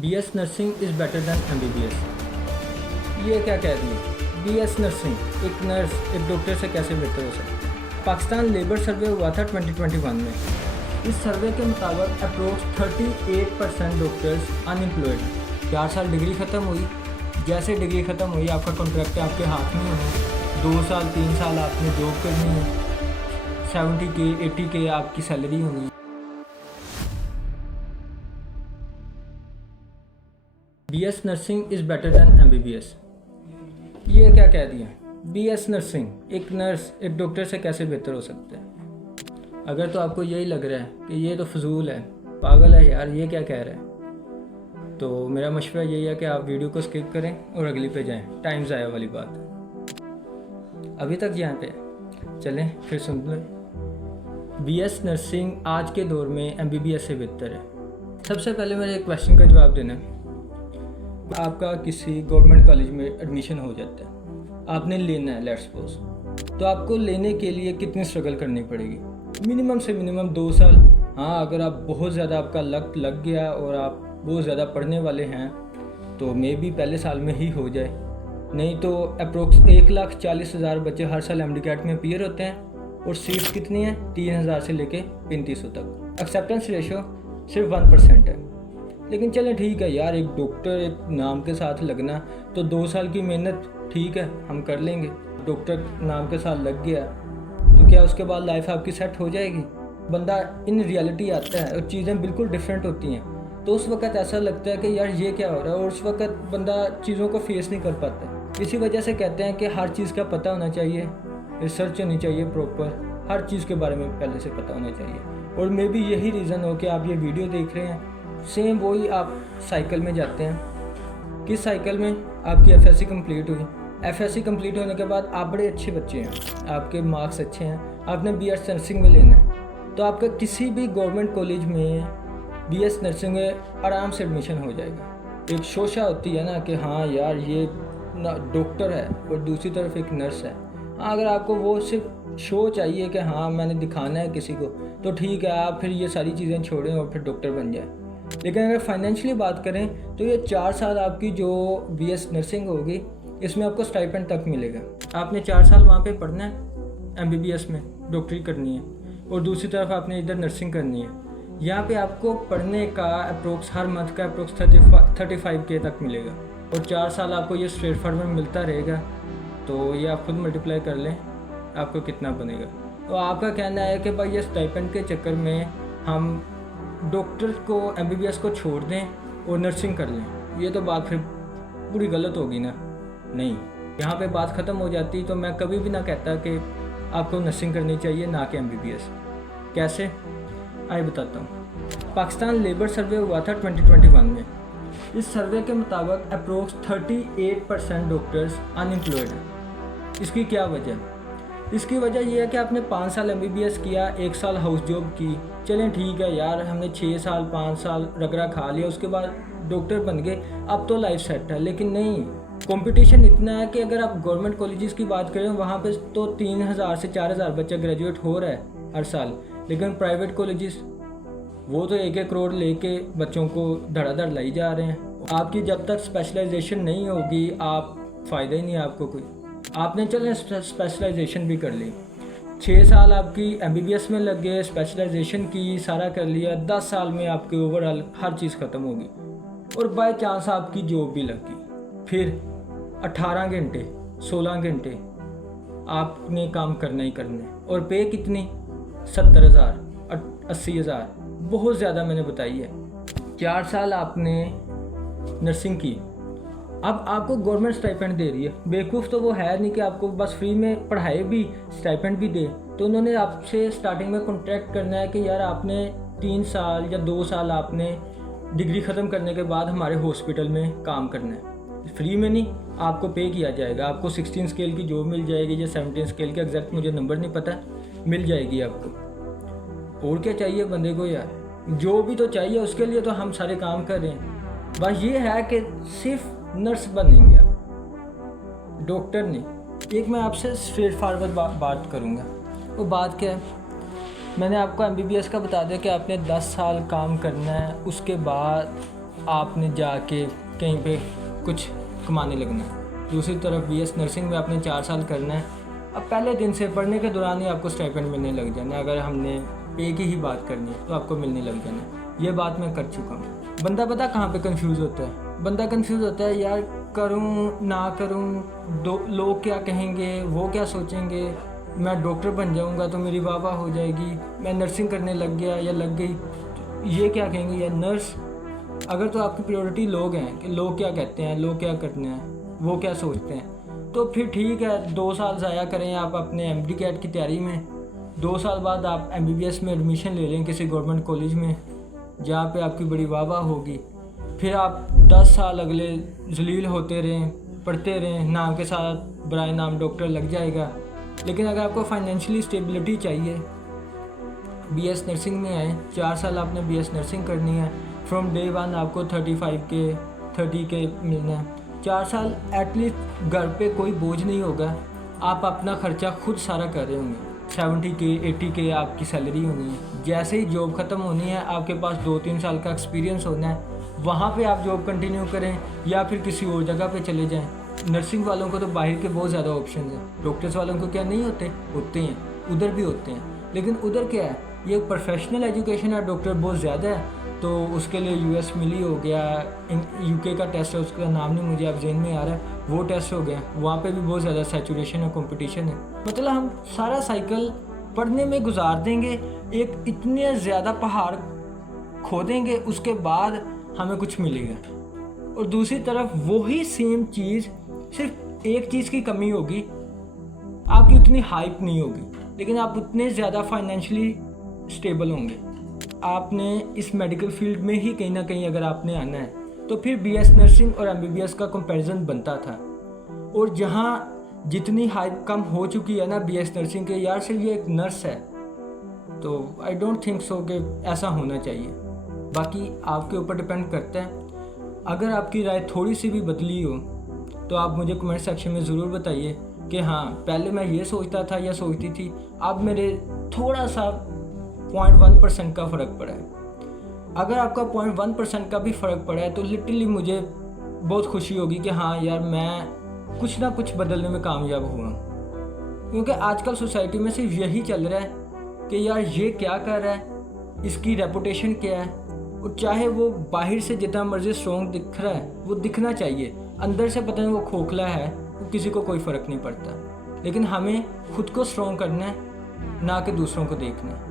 BS nursing is better than MBBS। ये क्या कह रही है? BS नर्सिंग एक नर्स एक डॉक्टर से कैसे बेहतर हो सकती है? पाकिस्तान लेबर सर्वे हुआ था 2021 में। इस सर्वे के मुताबिक अप्रोक्स 38% डॉक्टर्स अनएम्प्लॉयड हैं। 4 साल डिग्री ख़त्म हुई, जैसे डिग्री ख़त्म हुई आपका कॉन्ट्रैक्ट आपके हाथ में होना है। 2 साल 3 साल आपने जॉब करनी है, 70K 80K आपकी सैलरी होनी है। BS nursing is better than MBBS। ये क्या कह रही है? BS नर्सिंग एक नर्स एक डॉक्टर से कैसे बेहतर हो सकता है? अगर तो आपको यही लग रहा है कि ये तो फजूल है, पागल है यार, ये क्या कह रहा है, तो मेरा मशवरा यही है कि आप वीडियो को स्किप करें और अगली पे जाएं। टाइम ज़ाया वाली बात। अभी तक यहाँ पे चलें फिर सुन लें। BS नर्सिंग आज के दौर में MBBS से बेहतर है। सबसे पहले मेरे एक क्वेश्चन का जवाब देना है। आपका किसी गवर्नमेंट कॉलेज में एडमिशन हो जाता है, आपने लेना है लेट्स सपोज, तो आपको लेने के लिए कितनी स्ट्रगल करनी पड़ेगी? मिनिमम से मिनिमम 2 साल। हाँ, अगर आप बहुत ज़्यादा आपका लक लग गया और आप बहुत ज़्यादा पढ़ने वाले हैं तो मे भी पहले साल में ही हो जाए, नहीं तो अप्रोक्स 1,40,000 बच्चे हर साल MD-CAT में अपीयर होते हैं और सीट्स कितनी हैं? 3,000 से लेके 3500 तक। एक्सेप्टेंस रेशो सिर्फ 1% है। लेकिन चलें ठीक है यार, एक डॉक्टर एक नाम के साथ लगना, तो 2 साल की मेहनत ठीक है हम कर लेंगे। डॉक्टर नाम के साथ लग गया तो क्या उसके बाद लाइफ आपकी सेट हो जाएगी? बंदा इन रियलिटी आता है और चीज़ें बिल्कुल डिफरेंट होती हैं, तो उस वक्त ऐसा लगता है कि यार ये क्या हो रहा है, और उस वक्त बंदा चीज़ों को फेस नहीं कर पाता। इसी वजह से कहते हैं कि हर चीज़ का पता होना चाहिए, रिसर्च होनी चाहिए प्रॉपर, हर चीज़ के बारे में पहले से पता होना चाहिए। और मे बी यही रीज़न हो कि आप ये वीडियो देख रहे हैं। सेम वही आप साइकिल में जाते हैं। किस साइकिल में? आपकी FSC कंप्लीट हुई, FSC कंप्लीट होने के बाद आप बड़े अच्छे बच्चे हैं, आपके मार्क्स अच्छे हैं, आपने BS नर्सिंग में लेना है, तो आपका किसी भी गवर्नमेंट कॉलेज में BS नर्सिंग में आराम से एडमिशन हो जाएगा। एक शोशा होती है ना कि हाँ यार ये डॉक्टर है और दूसरी तरफ एक नर्स है। हाँ, अगर आपको वो सिर्फ शो चाहिए कि हाँ मैंने दिखाना है किसी को, तो ठीक है, आप फिर ये सारी चीज़ें छोड़ें और फिर डॉक्टर बन जाए। लेकिन अगर फाइनेंशियली बात करें तो ये 4 साल आपकी जो BS नर्सिंग होगी, इसमें आपको स्टाइपेंड तक मिलेगा। आपने 4 साल वहाँ पे पढ़ना है MBBS में, डॉक्टरी करनी है, और दूसरी तरफ आपने इधर नर्सिंग करनी है। यहाँ पे आपको पढ़ने का अप्रोक्स हर मंथ का अप्रोक्स 35K तक मिलेगा, और 4 साल आपको ये स्ट्रेट फॉरवर्ड में मिलता रहेगा। तो ये आप खुद मल्टीप्लाई कर लें आपको कितना बनेगा। तो आपका कहना है कि भाई ये स्टाइपेंड के चक्कर में हम डॉक्टर को MBBS को छोड़ दें और नर्सिंग कर लें, ये तो बात फिर पूरी गलत होगी ना। नहीं, यहाँ पे बात ख़त्म हो जाती। तो मैं कभी भी ना कहता कि आपको नर्सिंग करनी चाहिए ना कि MBBS। कैसे आइए बताता हूँ। पाकिस्तान लेबर सर्वे हुआ था 2021 में। इस सर्वे के मुताबिक अप्रोक्स 38% डॉक्टर्स अनएम्प्लॉयड हैं। इसकी क्या वजह? इसकी वजह यह है कि आपने 5 साल MBBS किया, 1 साल हाउस जॉब की, चलें ठीक है यार, हमने 6 साल 5 साल रगड़ा खा लिया, उसके बाद डॉक्टर बन गए, अब तो लाइफ सेट है। लेकिन नहीं, कंपटीशन इतना है कि अगर आप गवर्नमेंट कॉलेजेस की बात करें वहाँ पे तो 3,000 से 4,000 बच्चा ग्रेजुएट हो रहा है हर साल। लेकिन प्राइवेट कॉलेजेस वो तो 1-1 करोड़ लेके बच्चों को धड़ाधड़ लाई जा रहे हैं। आपकी जब तक स्पेशलाइजेशन नहीं होगी आप फ़ायदा ही नहीं है आपको कोई। आपने चलें स्पेशलाइजेशन भी कर ली, 6 साल आपकी MBBS में लग गए, स्पेशलाइजेशन की, सारा कर लिया, 10 साल में आपकी ओवरऑल हर चीज़ ख़त्म होगी, और बाय चांस आपकी जॉब भी लग गई। फिर 18 घंटे 16 घंटे आपने काम करना ही करना है, और पे कितनी? 70,000 80,000, बहुत ज़्यादा मैंने बताई है। 4 साल आपने नर्सिंग की, अब आपको गवर्नमेंट स्टाइपेंड दे रही है। बेवकूफ़ तो वो है नहीं कि आपको बस फ्री में पढ़ाए भी स्टाइपेंड भी दे। तो उन्होंने आपसे स्टार्टिंग में कॉन्ट्रैक्ट करना है कि यार आपने 3 साल या 2 साल आपने डिग्री ख़त्म करने के बाद हमारे हॉस्पिटल में काम करना है। फ्री में नहीं, आपको पे किया जाएगा। आपको 16 स्केल की जॉब मिल जाएगी या 17 स्केल की, एग्जैक्ट मुझे नंबर नहीं पता, मिल जाएगी आपको। और क्या चाहिए बंदे को यार? जो भी तो चाहिए, उसके लिए तो हम सारे काम कर रहे हैं। बस ये है कि सिर्फ नर्स बनेंगे आप, डॉक्टर नहीं। एक मैं आपसे स्ट्रेट फॉरवर्ड बात करूँगा। वो बात क्या है? मैंने आपको MBBS का बता दिया कि आपने 10 साल काम करना है, उसके बाद आपने जाके कहीं पे कुछ कमाने लगना है। दूसरी तरफ बीएस नर्सिंग में आपने 4 साल करना है। अब पहले दिन से पढ़ने के दौरान ही आपको स्टाइपेंड मिलने लग जाना है। अगर हमने पे की ही बात करनी है तो आपको मिलने लग जाना है। ये बात मैं कर चुका हूँ। बंदा पता कहाँ पे कंफ्यूज होता है? बंदा कंफ्यूज होता है यार करूँ ना करूँ, लोग क्या कहेंगे, वो क्या सोचेंगे, मैं डॉक्टर बन जाऊँगा तो मेरी वाह वाह हो जाएगी, मैं नर्सिंग करने लग गया या लग गई तो ये क्या कहेंगे या नर्स। अगर तो आपकी प्रायोरिटी लोग हैं कि लोग क्या कहते हैं, लोग क्या करते हैं, वो क्या सोचते हैं, तो फिर ठीक है 2 साल ज़ाया करें आप अपने एमडी कैट की तैयारी में। 2 साल बाद आप एमबीबीएस में एडमिशन ले लें किसी गवर्नमेंट कॉलेज में जहाँ पे आपकी बड़ी वाह वाह होगी। फिर आप 10 साल अगले जलील होते रहें, पढ़ते रहें, नाम के साथ बराए नाम डॉक्टर लग जाएगा। लेकिन अगर आपको फाइनेंशियली स्टेबिलिटी चाहिए, बीएस नर्सिंग में आए, 4 साल आपने बीएस नर्सिंग करनी है। फ्रॉम डे 1 आपको 35K 30K मिलना है। 4 साल एटलीस्ट घर पे कोई बोझ नहीं होगा, आप अपना खर्चा खुद सारा कर रहे होंगे। 70K 80K आपकी सैलरी होनी है। जैसे ही जॉब ख़त्म होनी है आपके पास 2-3 साल का एक्सपीरियंस होना है, वहाँ पे आप जॉब कंटिन्यू करें या फिर किसी और जगह पे चले जाएं। नर्सिंग वालों को तो बाहर के बहुत ज़्यादा ऑप्शन हैं। डॉक्टर्स वालों को क्या नहीं होते? होते हैं, उधर भी होते हैं। लेकिन उधर क्या है, ये प्रोफेशनल एजुकेशन है, डॉक्टर बहुत ज़्यादा है, तो उसके लिए यूएस मिली हो गया, यूके का टेस्ट है, उसका नाम नहीं मुझे अब जेहन में आ रहा है, वो टेस्ट हो गया। वहाँ पे भी बहुत ज़्यादा सैचुरेशन है, कंपटीशन है। मतलब हम सारा साइकिल पढ़ने में गुजार देंगे, एक इतने ज़्यादा पहाड़ खोदेंगे, उसके बाद हमें कुछ मिलेगा। और दूसरी तरफ वही सेम चीज़, सिर्फ एक चीज़ की कमी होगी, आपकी उतनी हाइप नहीं होगी, लेकिन आप उतने ज़्यादा फाइनेंशियली स्टेबल होंगे। आपने इस मेडिकल फील्ड में ही कहीं ना कहीं अगर आपने आना है तो फिर बीएस नर्सिंग और एमबीबीएस का कंपैरिजन बनता था। और जहाँ जितनी हाइप कम हो चुकी है ना बीएस नर्सिंग के, यार सिर्फ ये एक नर्स है, तो आई डोंट थिंक सो कि ऐसा होना चाहिए। बाकी आपके ऊपर डिपेंड करता है। अगर आपकी राय थोड़ी सी भी बदली हो तो आप मुझे कमेंट सेक्शन में ज़रूर बताइए कि हाँ पहले मैं ये सोचता था या सोचती थी, अब मेरे थोड़ा सा 0.1% का फ़र्क पड़ा है। अगर आपका 0.1% का भी फ़र्क पड़ा है तो लिटरली मुझे बहुत खुशी होगी कि हाँ यार मैं कुछ ना कुछ बदलने में कामयाब हुआ। क्योंकि आजकल सोसाइटी में सिर्फ यही चल रहा है कि यार ये क्या कर रहा है, इसकी रेपुटेशन क्या है, और चाहे वो बाहर से जितना मर्जी स्ट्रॉन्ग दिख रहा है वो दिखना चाहिए, अंदर से पता नहीं वो खोखला है, वो किसी को कोई फ़र्क नहीं पड़ता। लेकिन हमें खुद को स्ट्रॉन्ग करना है, ना कि दूसरों को देखना है।